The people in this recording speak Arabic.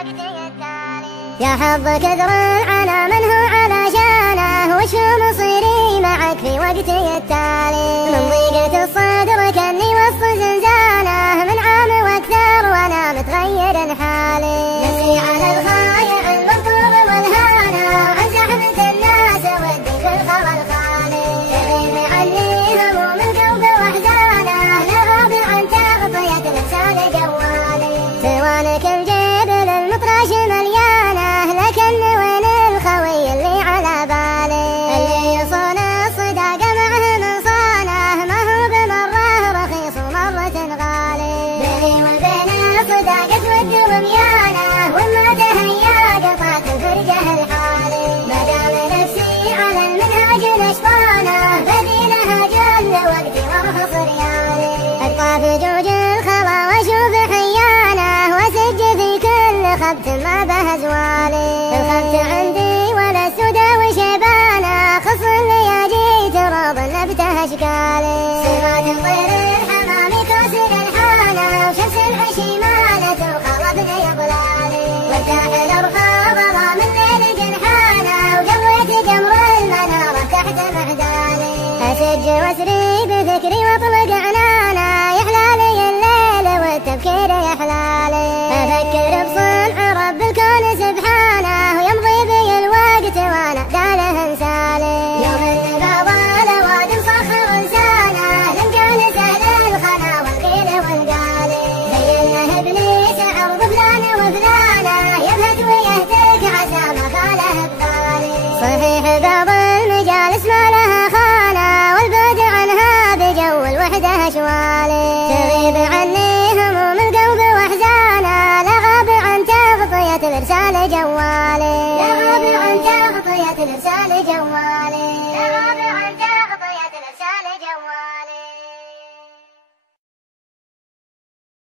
يا حظ كثر العنا من هو علشانه، وش هو مصيري معك في وقتي التالي؟ من ضيقة الصدر كأني وسط زنزانة، من عام واكثر وانا متغير حالي. نسي على الخايع المغصوب والهانة، عن زحمة الناس ودي في الخبر خالي. تغيب عني هموم القلب واحزانه، لا غاب عن تغطية لسان جوالي. سوانك الجبل المطرش مليانه، لكن وين الخوي اللي على بالي؟ اللي يصون الصداقة معه من صانه، ما هو بمره رخيص ومرة غالي. بيني وبين صداقة ود وميانه، وما تهيا قطعت الفرقة الحالي. ما دام نفسي على المنهاج نشطانه، بديلها جل وقتي وارخص ريالي. ابقى في جوج الخلا واشوف حيانه، واسج في كل خبت ما به زوالي. الخبت عندي ولا السودا وشيبانه، خص اللي جيت راض نبته اشكالي. صفات الطير الحمامي كوسر الحانه، وشمس الحشيمانه وخلطني ضلالي. وارتاح الارخاء ظلام الليل جنحانه، وقويت جمر المناره تحت معدالي. اسج واسري بذكري واطلق عنانه، يحلالي الليل والتبكير يحلالي. افكر بصنع رب الكون سبحانه، ويمضي بي الوقت وانا داله انسالي. يوم النقاضه لواد مصخر لسانه، لمكان سهل الخنا والقيل والقالي. زينه ابليس عرض فلان وفلانه، يبهت ويهتك عسى ما قاله ببالي. صحيح بعض المجالس ما لها خانه، والبعد عنها بجو الوحده اشوالي. تغيب عني هموم القلب واحزانه، لا غاب عن تغطية الارسال جوالي. لا غاب عن تغطية الارسال جوالي.